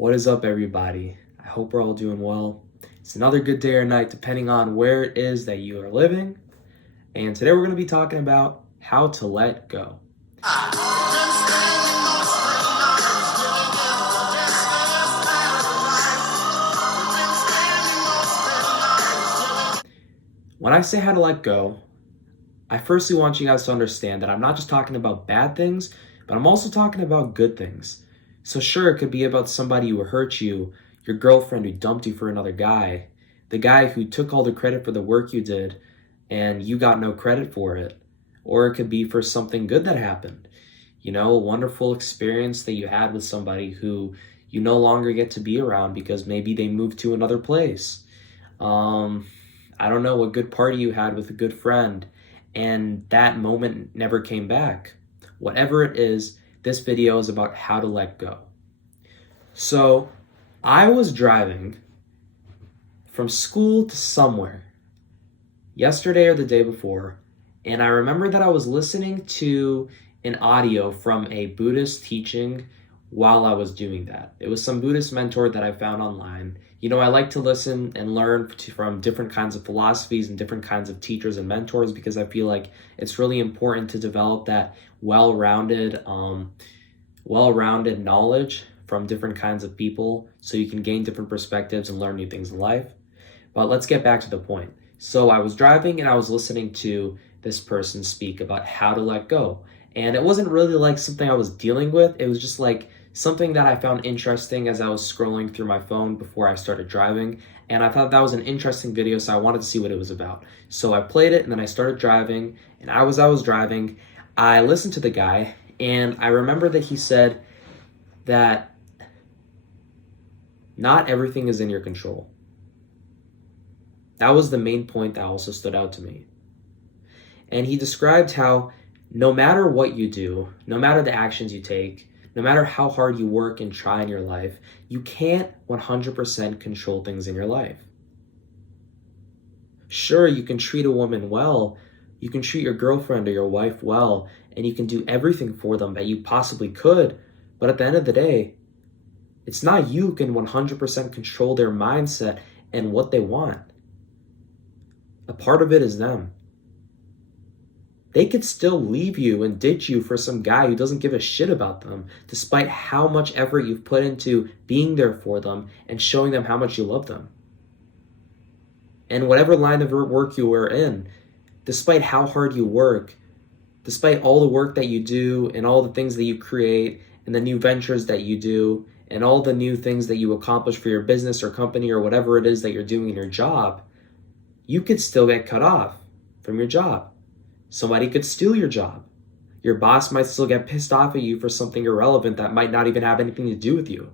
What is up, everybody? I hope we're all doing well. It's another good day or night, depending on where it is that you are living. And today we're going to be talking about how to let go. When I say how to let go, I firstly want you guys to understand that I'm not just talking about bad things, but I'm also talking about good things. So sure, it could be about somebody who hurt you, your girlfriend who dumped you for another guy, the guy who took all the credit for the work you did and you got no credit for it. Or it could be for something good that happened. A wonderful experience that you had with somebody who you no longer get to be around because maybe they moved to another place. I don't know, a good party you had with a good friend and that moment never came back. Whatever it is, this video is about how to let go. So I was driving from school to somewhere yesterday or the day before, and I remember that I was listening to an audio from a Buddhist teaching while I was doing that. It was some Buddhist mentor that I found online. I like to listen and learn from different kinds of philosophies and different kinds of teachers and mentors because I feel like it's really important to develop that well-rounded knowledge from different kinds of people so you can gain different perspectives and learn new things in life. But let's get back to the point. So I was driving and I was listening to this person speak about how to let go. And it wasn't really like something I was dealing with. It was just like something that I found interesting as I was scrolling through my phone before I started driving. And I thought that was an interesting video, so I wanted to see what it was about. So I played it and then I started driving. And as I was driving, I listened to the guy and I remember that he said that not everything is in your control. That was the main point that also stood out to me. And he described how no matter what you do, no matter the actions you take, no matter how hard you work and try in your life, you can't 100% control things in your life. Sure, you can treat a woman well, you can treat your girlfriend or your wife well, and you can do everything for them that you possibly could, but at the end of the day, it's not you who can 100% control their mindset and what they want. A part of it is them. They could still leave you and ditch you for some guy who doesn't give a shit about them, despite how much effort you've put into being there for them and showing them how much you love them. And whatever line of work you are in, despite how hard you work, despite all the work that you do and all the things that you create and the new ventures that you do and all the new things that you accomplish for your business or company or whatever it is that you're doing in your job, you could still get cut off from your job. Somebody could steal your job. Your boss might still get pissed off at you for something irrelevant that might not even have anything to do with you.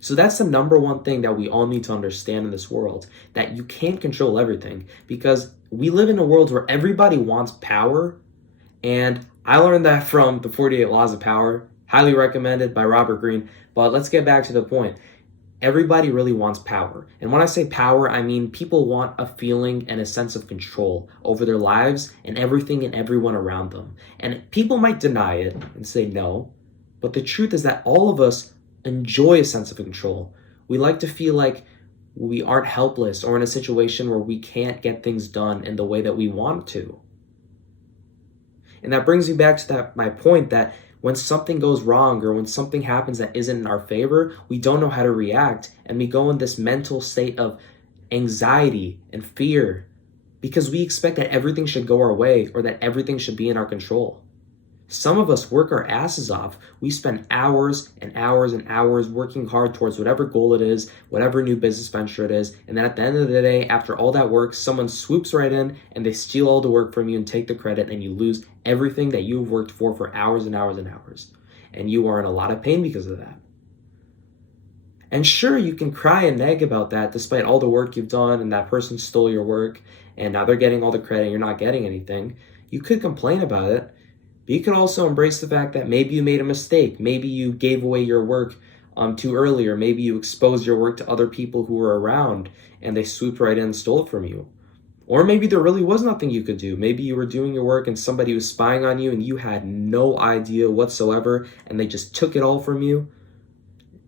So that's the number one thing that we all need to understand in this world, that you can't control everything because we live in a world where everybody wants power. And I learned that from the 48 Laws of Power, highly recommended by Robert Greene. But let's get back to the point. Everybody really wants power. And when I say power, I mean people want a feeling and a sense of control over their lives and everything and everyone around them. And people might deny it and say no, but the truth is that all of us enjoy a sense of control. We like to feel like we aren't helpless or in a situation where we can't get things done in the way that we want to. And that brings me back to my point that when something goes wrong or when something happens that isn't in our favor, we don't know how to react and we go in this mental state of anxiety and fear because we expect that everything should go our way or that everything should be in our control. Some of us work our asses off. We spend hours and hours and hours working hard towards whatever goal it is, whatever new business venture it is, and then at the end of the day, after all that work, someone swoops right in and they steal all the work from you and take the credit, and you lose everything that you've worked for hours and hours and hours. And you are in a lot of pain because of that. And sure, you can cry and nag about that despite all the work you've done and that person stole your work and now they're getting all the credit and you're not getting anything. You could complain about it. But you can also embrace the fact that maybe you made a mistake. Maybe you gave away your work too early, or maybe you exposed your work to other people who were around and they swooped right in and stole it from you. Or maybe there really was nothing you could do. Maybe you were doing your work and somebody was spying on you and you had no idea whatsoever and they just took it all from you.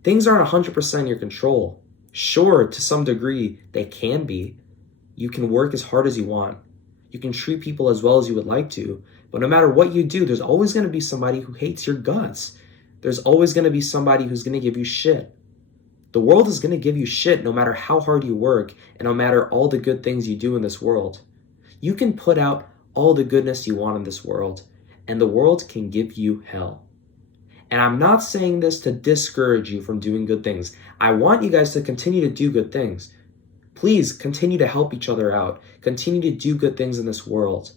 Things aren't 100% in your control. Sure, to some degree, they can be. You can work as hard as you want. You can treat people as well as you would like to. But no matter what you do, there's always going to be somebody who hates your guts. There's always going to be somebody who's going to give you shit. The world is going to give you shit no matter how hard you work and no matter all the good things you do in this world. You can put out all the goodness you want in this world, and the world can give you hell. And I'm not saying this to discourage you from doing good things. I want you guys to continue to do good things. Please continue to help each other out. Continue to do good things in this world.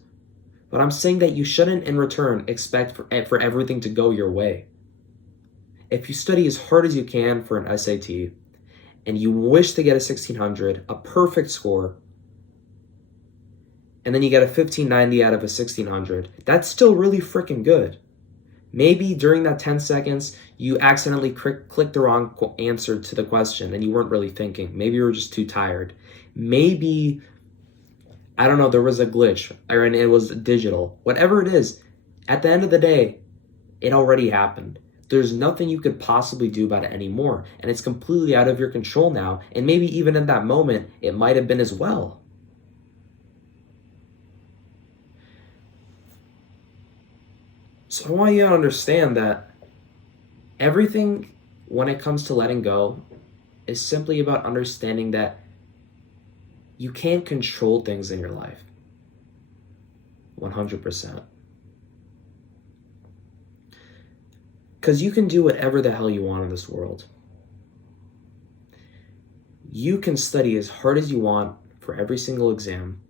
But I'm saying that you shouldn't, in return, expect for everything to go your way. If you study as hard as you can for an SAT, and you wish to get a 1600, a perfect score, and then you get a 1590 out of a 1600, that's still really freaking good. Maybe during that 10 seconds, you accidentally clicked the wrong answer to the question and you weren't really thinking. Maybe you were just too tired. Maybe, I don't know, there was a glitch and it was digital. Whatever it is, at the end of the day, it already happened. There's nothing you could possibly do about it anymore. And it's completely out of your control now. And maybe even in that moment, it might have been as well. So I want you to understand that everything, when it comes to letting go, is simply about understanding that you can't control things in your life 100%. Because you can do whatever the hell you want in this world. You can study as hard as you want for every single exam.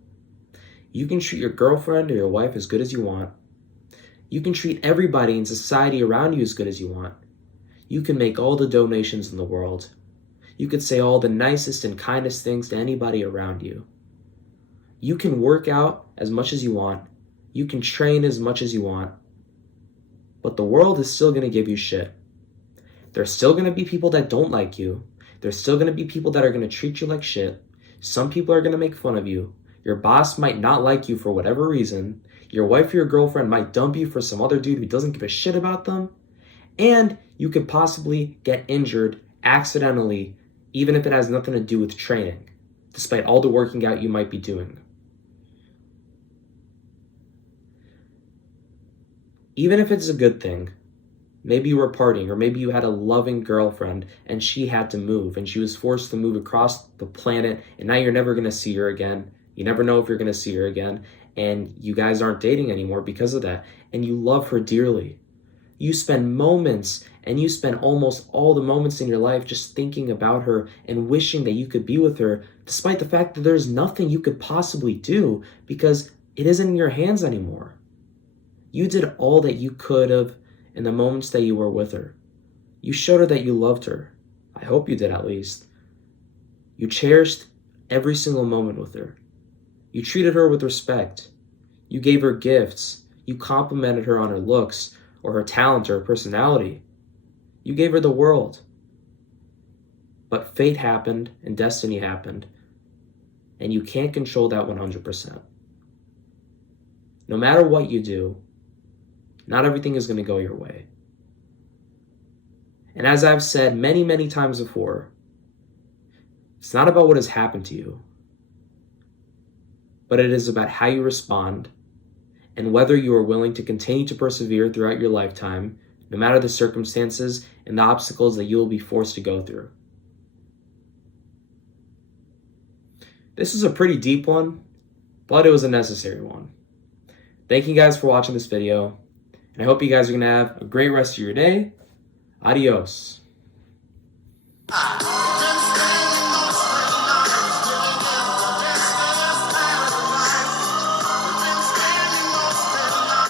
You can treat your girlfriend or your wife as good as you want. You can treat everybody in society around you as good as you want. You can make all the donations in the world. You could say all the nicest and kindest things to anybody around you. You can work out as much as you want. You can train as much as you want. But the world is still going to give you shit. There's still going to be people that don't like you. There's still going to be people that are going to treat you like shit. Some people are going to make fun of you. Your boss might not like you for whatever reason. Your wife or your girlfriend might dump you for some other dude who doesn't give a shit about them. And you could possibly get injured accidentally, even if it has nothing to do with training, despite all the working out you might be doing. Even if it's a good thing, maybe you were partying, or maybe you had a loving girlfriend and she had to move and she was forced to move across the planet and now you're never going to see her again. You never know if you're going to see her again. And you guys aren't dating anymore because of that. And you love her dearly. You spend moments, and you spend almost all the moments in your life just thinking about her and wishing that you could be with her, despite the fact that there's nothing you could possibly do because it isn't in your hands anymore. You did all that you could have in the moments that you were with her. You showed her that you loved her. I hope you did, at least. You cherished every single moment with her. You treated her with respect. You gave her gifts. You complimented her on her looks or her talent or her personality. You gave her the world. But fate happened and destiny happened, and you can't control that 100%. No matter what you do, not everything is going to go your way. And as I've said many, many times before, it's not about what has happened to you, but it is about how you respond and whether you are willing to continue to persevere throughout your lifetime, no matter the circumstances and the obstacles that you will be forced to go through. This is a pretty deep one, but it was a necessary one. Thank you guys for watching this video, and I hope you guys are going to have a great rest of your day. Adios.